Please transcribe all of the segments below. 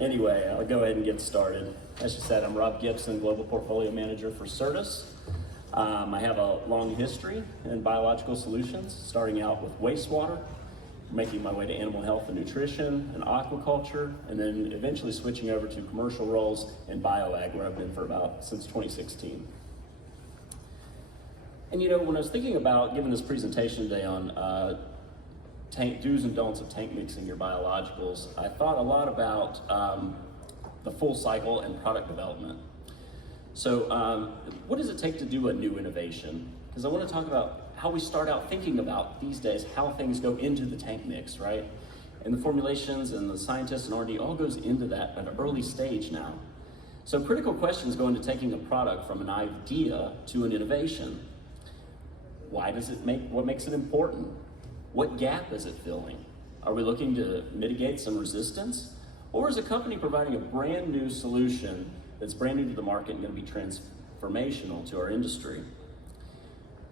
Anyway, I'll go ahead and get started. As you said, I'm Rob Gibson, Global Portfolio Manager for Certus. I have a long history in biological solutions, starting out with wastewater, making my way to animal health and nutrition and aquaculture, and then eventually switching over to commercial roles in bioag, where I've been for since 2016. And when I was thinking about giving this presentation today on do's and don'ts of tank mixing your biologicals, I thought a lot about the full cycle and product development. So what does it take to do a new innovation? Because I want to talk about how we start out thinking about these days how things go into the tank mix, right? And the formulations and the scientists and R&D all goes into that at an early stage now. So critical questions go into taking a product from an idea to an innovation. What makes it important? What gap is it filling? Are we looking to mitigate some resistance? Or is a company providing a brand new solution that's brand new to the market and going to be transformational to our industry?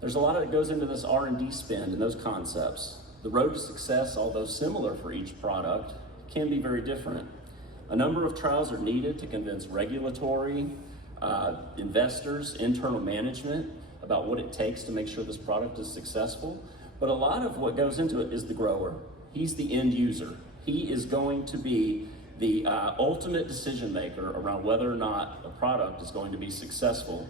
There's a lot that goes into this R&D spend and those concepts. The road to success, although similar for each product, can be very different. A number of trials are needed to convince regulatory, investors, internal management about what it takes to make sure this product is successful. But a lot of what goes into it is the grower. He's the end user. He is going to be the ultimate decision maker around whether or not a product is going to be successful.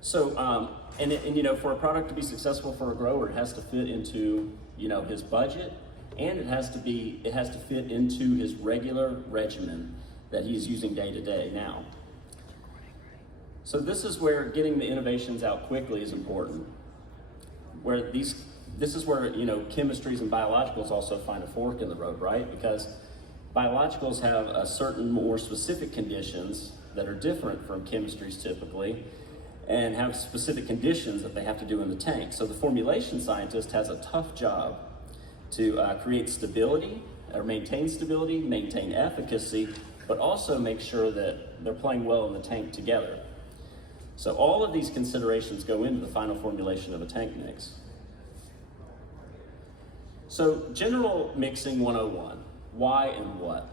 So, for a product to be successful for a grower, it has to fit into, his budget, and it has to fit into his regular regimen that he's using day to day now. So this is where getting the innovations out quickly is important. This is where chemistries and biologicals also find a fork in the road, right? Because biologicals have a certain more specific conditions that are different from chemistries typically, and have specific conditions that they have to do in the tank. So the formulation scientist has a tough job to create stability, or maintain stability, maintain efficacy, but also make sure that they're playing well in the tank together. So all of these considerations go into the final formulation of a tank mix. So general mixing 101, why and what?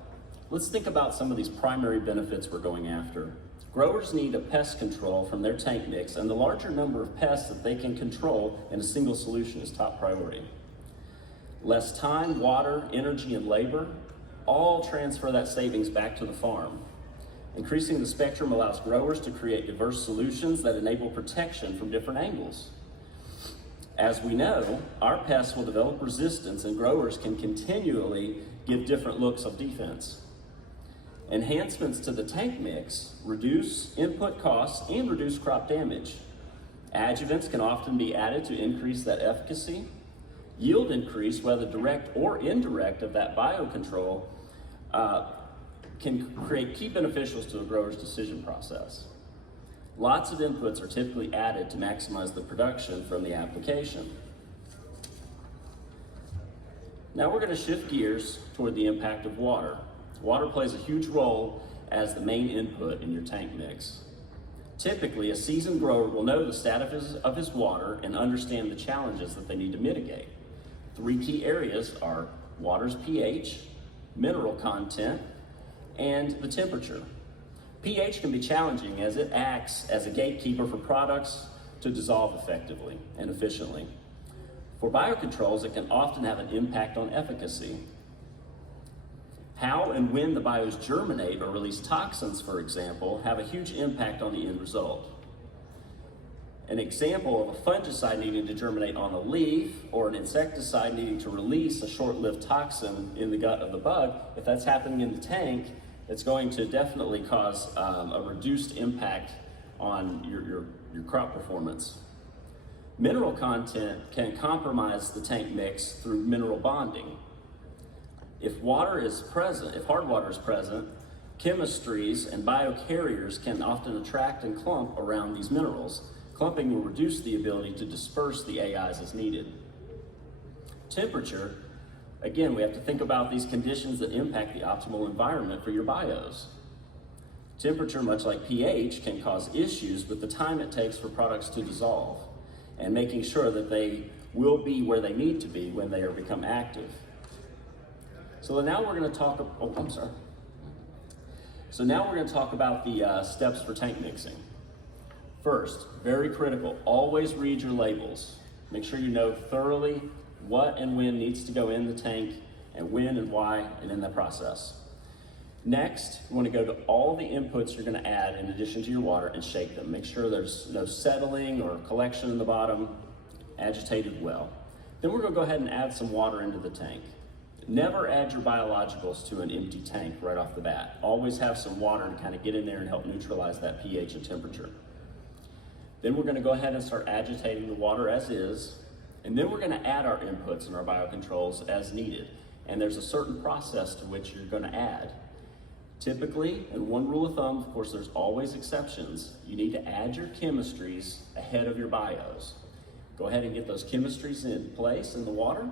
Let's think about some of these primary benefits we're going after. Growers need a pest control from their tank mix, and the larger number of pests that they can control in a single solution is top priority. Less time, water, energy, and labor all transfer that savings back to the farm. Increasing the spectrum allows growers to create diverse solutions that enable protection from different angles. As we know, our pests will develop resistance, and growers can continually give different looks of defense. Enhancements to the tank mix reduce input costs and reduce crop damage. Adjuvants can often be added to increase that efficacy. Yield increase, whether direct or indirect, of that biocontrol can create key beneficials to a grower's decision process. Lots of inputs are typically added to maximize the production from the application. Now we're going to shift gears toward the impact of water. Water plays a huge role as the main input in your tank mix. Typically, a seasoned grower will know the status of his water and understand the challenges that they need to mitigate. Three key areas are water's pH, mineral content, and the temperature. pH can be challenging as it acts as a gatekeeper for products to dissolve effectively and efficiently. For biocontrols, it can often have an impact on efficacy. How and when the bios germinate or release toxins, for example, have a huge impact on the end result. An example of a fungicide needing to germinate on a leaf, or an insecticide needing to release a short-lived toxin in the gut of the bug, if that's happening in the tank, it's going to definitely cause a reduced impact on your crop performance. Mineral content can compromise the tank mix through mineral bonding. If hard water is present, chemistries and biocarriers can often attract and clump around these minerals. Clumping will reduce the ability to disperse the AIs as needed. Temperature, again, we have to think about these conditions that impact the optimal environment for your bios. Temperature, much like pH, can cause issues with the time it takes for products to dissolve and making sure that they will be where they need to be when they become active. So now we're going to talk, So now we're going to talk about the steps for tank mixing. First, very critical, always read your labels. Make sure you know thoroughly what and when needs to go in the tank and when and why and in the process. Next, you want to go to all the inputs you're going to add in addition to your water and shake them. Make sure there's no settling or collection in the bottom, agitated well. Then we're going to go ahead and add some water into the tank. Never add your biologicals to an empty tank right off the bat. Always have some water to kind of get in there and help neutralize that pH and temperature. Then we're going to go ahead and start agitating the water as is, and then we're going to add our inputs and our biocontrols as needed. And there's a certain process to which you're going to add. Typically, and one rule of thumb, of course there's always exceptions, you need to add your chemistries ahead of your bios. Go ahead and get those chemistries in place in the water.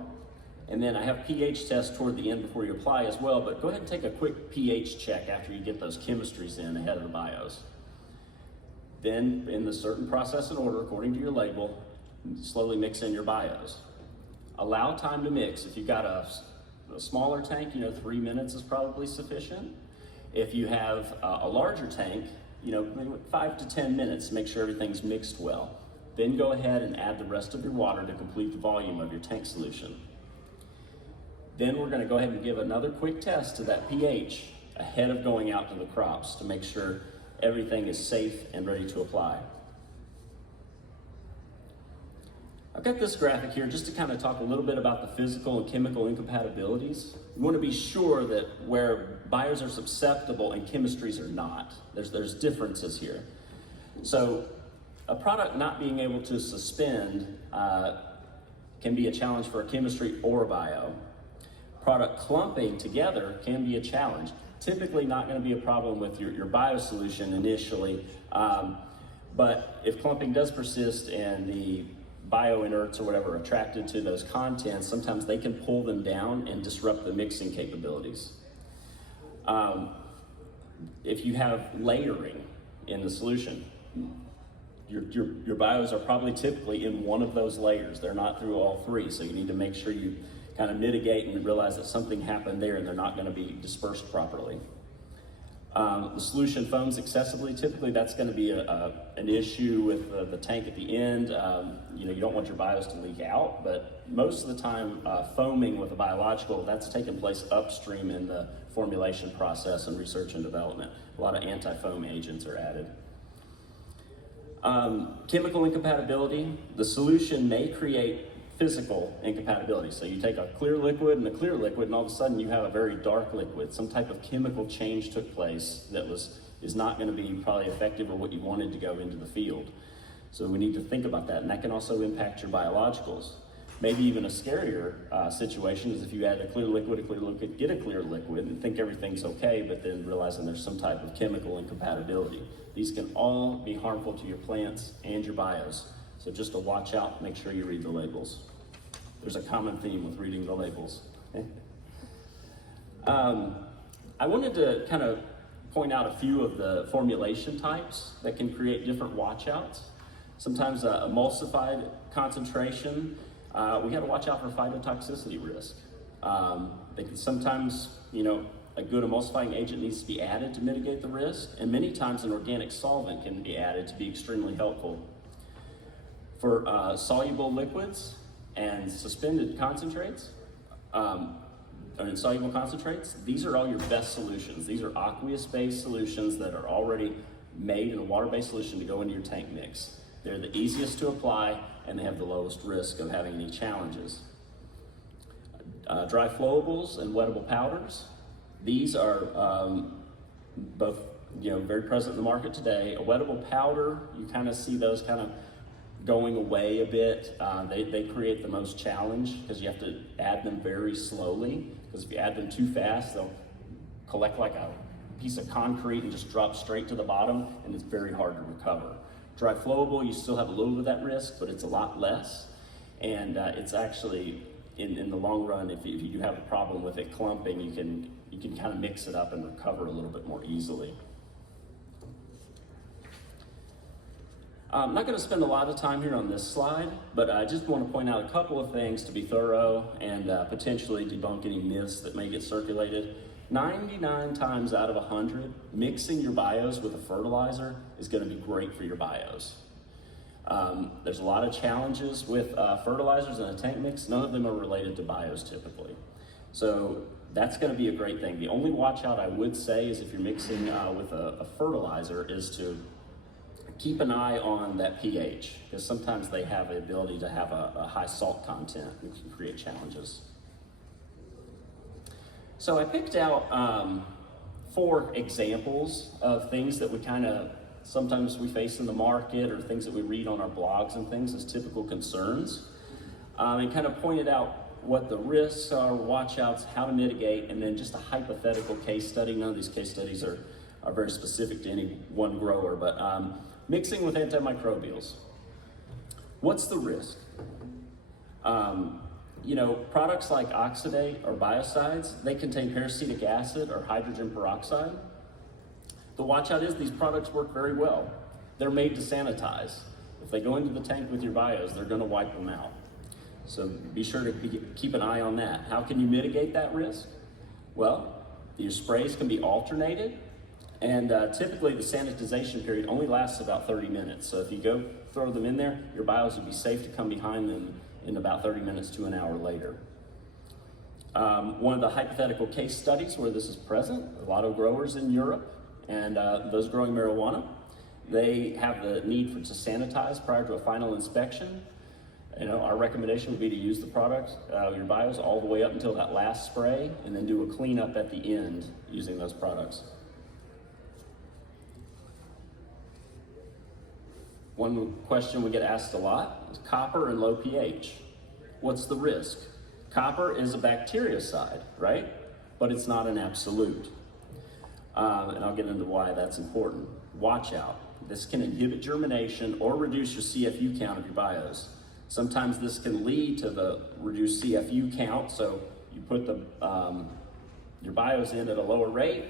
And then I have pH tests toward the end before you apply as well, but go ahead and take a quick pH check after you get those chemistries in ahead of the bios. Then, in the certain process and order, according to your label, slowly mix in your bios. Allow time to mix. If you've got a smaller tank, 3 minutes is probably sufficient. If you have a larger tank, maybe 5 to 10 minutes to make sure everything's mixed well. Then go ahead and add the rest of your water to complete the volume of your tank solution. Then we're going to go ahead and give another quick test to that pH ahead of going out to the crops to make sure everything is safe and ready to apply. I've got this graphic here just to kind of talk a little bit about the physical and chemical incompatibilities. We want to be sure that where bios are susceptible and chemistries are not. There's differences here. So a product not being able to suspend can be a challenge for a chemistry or a bio. Product clumping together can be a challenge. Typically not going to be a problem with your bio solution initially, but if clumping does persist and the bio inerts or whatever are attracted to those contents, sometimes they can pull them down and disrupt the mixing capabilities. If you have layering in the solution, your bios are probably typically in one of those layers. They're not through all three, so you need to make sure you kind of mitigate and realize that something happened there and they're not going to be dispersed properly. The solution foams excessively. Typically that's going to be an issue with the tank at the end. You don't want your bios to leak out, but most of the time foaming with a biological, that's taking place upstream in the formulation process and research and development. A lot of anti-foam agents are added. Chemical incompatibility. The solution may create physical incompatibility. So you take a clear liquid and a clear liquid, and all of a sudden you have a very dark liquid. Some type of chemical change took place that is not going to be probably effective or what you wanted to go into the field. So we need to think about that, and that can also impact your biologicals. Maybe even a scarier situation is if you add a clear liquid, get a clear liquid, and think everything's okay, but then realizing there's some type of chemical incompatibility. These can all be harmful to your plants and your bios. So just to watch out, make sure you read the labels. There's a common theme with reading the labels. I wanted to kind of point out a few of the formulation types that can create different watchouts. Sometimes emulsified concentration, we got to watch out for phytotoxicity risk. They can sometimes, a good emulsifying agent needs to be added to mitigate the risk, and many times an organic solvent can be added to be extremely helpful. For soluble liquids and suspended concentrates, and insoluble concentrates, these are all your best solutions. These are aqueous-based solutions that are already made in a water-based solution to go into your tank mix. They're the easiest to apply, and they have the lowest risk of having any challenges. Dry flowables and wettable powders. These are both very present in the market today. A wettable powder, you kind of see those kind of going away a bit. They create the most challenge because you have to add them very slowly, because if you add them too fast, they'll collect like a piece of concrete and just drop straight to the bottom, and it's very hard to recover. Dry flowable, you still have a little bit of that risk, but it's a lot less, and it's actually, in the long run, if you do have a problem with it clumping, you can kind of mix it up and recover a little bit more easily. I'm not going to spend a lot of time here on this slide, but I just want to point out a couple of things to be thorough and potentially debunk any myths that may get circulated. 99 times out of 100, mixing your bios with a fertilizer is going to be great for your bios. There's a lot of challenges with fertilizers in a tank mix. None of them are related to bios typically. So that's going to be a great thing. The only watch out I would say is if you're mixing with a fertilizer is to keep an eye on that pH, because sometimes they have the ability to have a high salt content, which can create challenges. So I picked out 4 examples of things that we sometimes we face in the market, or things that we read on our blogs and things as typical concerns, and kind of pointed out what the risks are, watch outs, how to mitigate, and then just a hypothetical case study. None of these case studies are very specific to any one grower, but mixing with antimicrobials. What's the risk? Products like oxidate or biocides, they contain peracetic acid or hydrogen peroxide. The watch out is these products work very well. They're made to sanitize. If they go into the tank with your bios, they're going to wipe them out. So be sure to keep an eye on that. How can you mitigate that risk? Well, your sprays can be alternated, and typically the sanitization period only lasts about 30 minutes. So if you go throw them in there, your bios will be safe to come behind them in about 30 minutes to an hour later. One of the hypothetical case studies where this is present, a lot of growers in Europe and those growing marijuana, they have the need to sanitize prior to a final inspection. Our recommendation would be to use the product, your bios, all the way up until that last spray, and then do a cleanup at the end using those products. One question we get asked a lot is copper and low pH. What's the risk? Copper is a bactericide, right? But it's not an absolute. And I'll get into why that's important. Watch out. This can inhibit germination or reduce your CFU count of your bios. Sometimes this can lead to the reduced CFU count, so you put your bios in at a lower rate,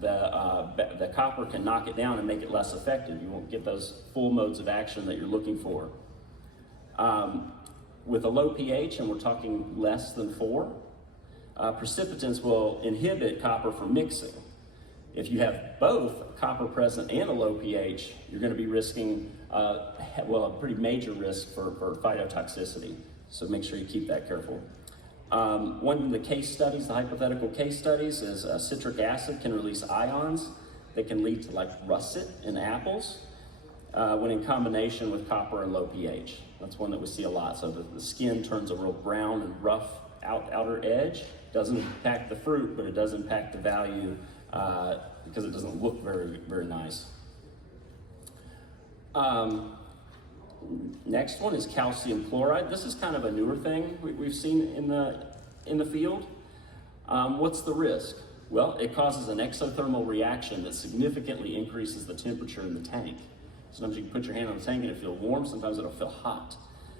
the copper can knock it down and make it less effective. You won't get those full modes of action that you're looking for. With a low pH, and we're talking less than 4, precipitants will inhibit copper from mixing. If you have both copper present and a low pH, you're going to be risking a pretty major risk for phytotoxicity. So make sure you keep that careful. One of the case studies, the hypothetical case studies, is citric acid can release ions that can lead to russet in apples when in combination with copper and low pH. That's one that we see a lot. So the skin turns a real brown and rough outer edge. Doesn't impact the fruit, but it does impact the value because it doesn't look very, very nice. Next one is calcium chloride. This is kind of a newer thing we've seen in the field. What's the risk? Well, it causes an exothermal reaction that significantly increases the temperature in the tank. Sometimes you can put your hand on the tank and it'll feel warm, sometimes it'll feel hot,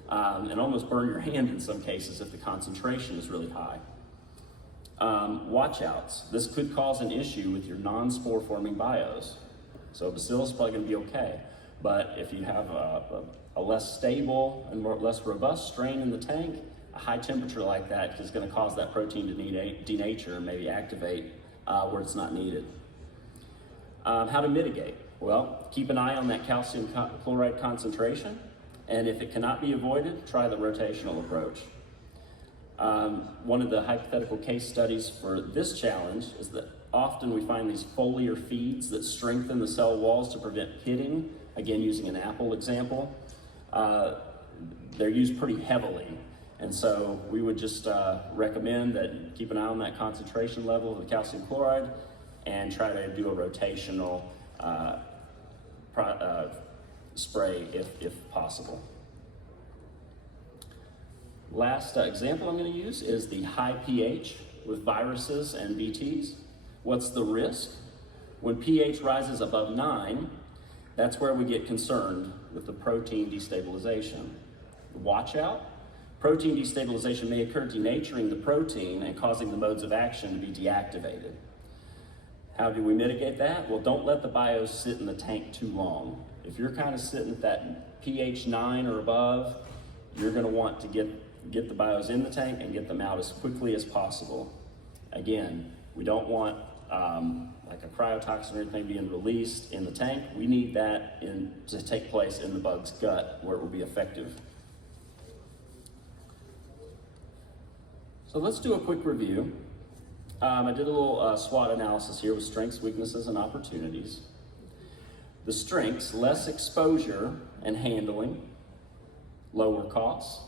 and almost burn your hand in some cases if the concentration is really high. Watch outs. This could cause an issue with your non-spore forming bios. So bacillus is probably going to be okay. But if you have a less stable and less robust strain in the tank, a high temperature like that is going to cause that protein to denature and maybe activate where it's not needed. How to mitigate? Well, keep an eye on that calcium chloride concentration, and if it cannot be avoided, try the rotational approach. One of the hypothetical case studies for this challenge is that often we find these foliar feeds that strengthen the cell walls to prevent pitting. Again, using an apple example, they're used pretty heavily. And so we would just recommend that you keep an eye on that concentration level of the calcium chloride and try to do a rotational spray if possible. Last example I'm going to use is the high pH with viruses and BTs. What's the risk? When pH rises above 9, that's where we get concerned with the protein destabilization. Watch out. Protein destabilization may occur denaturing the protein and causing the modes of action to be deactivated. How do we mitigate that? Well, don't let the bios sit in the tank too long. If you're kind of sitting at that pH 9 or above, you're going to want to get the bios in the tank and get them out as quickly as possible. Again, we don't want like a cryotoxin or anything being released in the tank. We need that to take place in the bug's gut where it will be effective. So let's do a quick review. I did a little SWOT analysis here with strengths, weaknesses, and opportunities. The strengths: less exposure and handling, lower costs,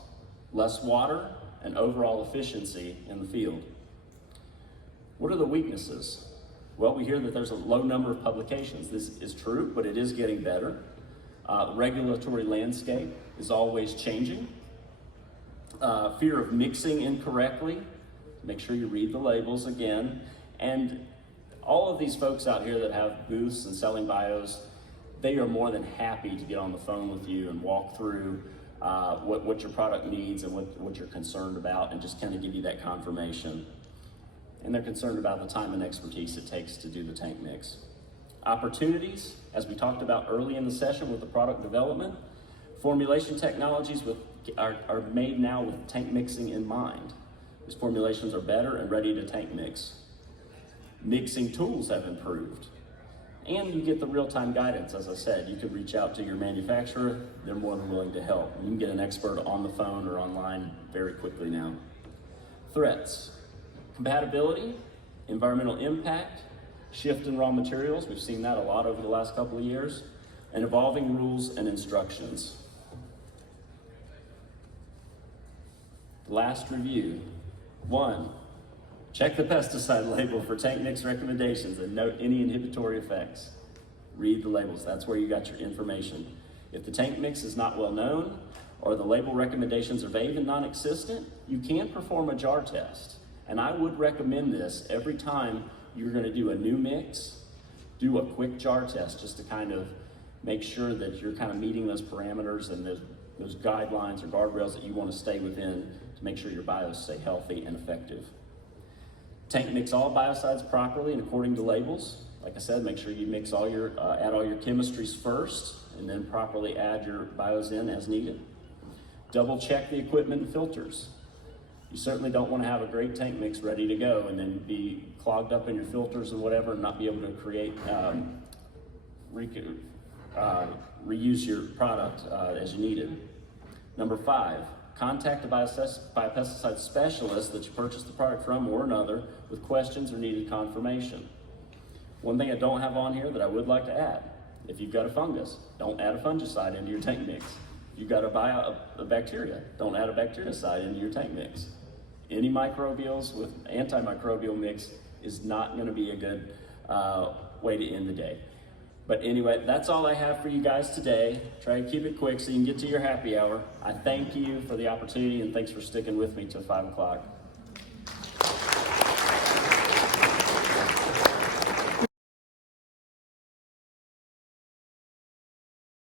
less water, and overall efficiency in the field. What are the weaknesses? Well, we hear that there's a low number of publications. This is true, but it is getting better. The regulatory landscape is always changing. Fear of mixing incorrectly. Make sure you read the labels again. And all of these folks out here that have booths and selling bios, they are more than happy to get on the phone with you and walk through what your product needs and what you're concerned about, and just kind of give you that confirmation. And they're concerned about the time and expertise it takes to do the tank mix. Opportunities, as we talked about early in the session with the product development, formulation technologies are made now with tank mixing in mind. These formulations are better and ready to tank mix. Mixing tools have improved. And you get the real-time guidance, as I said. You could reach out to your manufacturer. They're more than willing to help. You can get an expert on the phone or online very quickly now. Threats: compatibility, environmental impact, shift in raw materials. We've seen that a lot over the last couple of years. And evolving rules and instructions. Last review. 1, check the pesticide label for tank mix recommendations and note any inhibitory effects. Read the labels, that's where you got your information. If the tank mix is not well known or the label recommendations are vague and non-existent, you can perform a jar test. And I would recommend this every time you're going to do a new mix. Do a quick jar test just to kind of make sure that you're kind of meeting those parameters and those guidelines or guardrails that you want to stay within to make sure your bios stay healthy and effective. Tank mix all biocides properly and according to labels. Like I said, make sure you mix all your, add all your chemistries first and then properly add your bios in as needed. Double check the equipment and filters. You certainly don't want to have a great tank mix ready to go and then be clogged up in your filters and whatever and not be able to create, reuse your product as you need it. Number 5, contact a biopesticide specialist that you purchased the product from or another with questions or needed confirmation. One thing I don't have on here that I would like to add: if you've got a fungus, don't add a fungicide into your tank mix. If you've got a bacteria, don't add a bactericide into your tank mix. Any microbials with antimicrobial mix is not going to be a good way to end the day. But anyway, that's all I have for you guys today. Try to keep it quick so you can get to your happy hour. I thank you for the opportunity and thanks for sticking with me till 5 o'clock.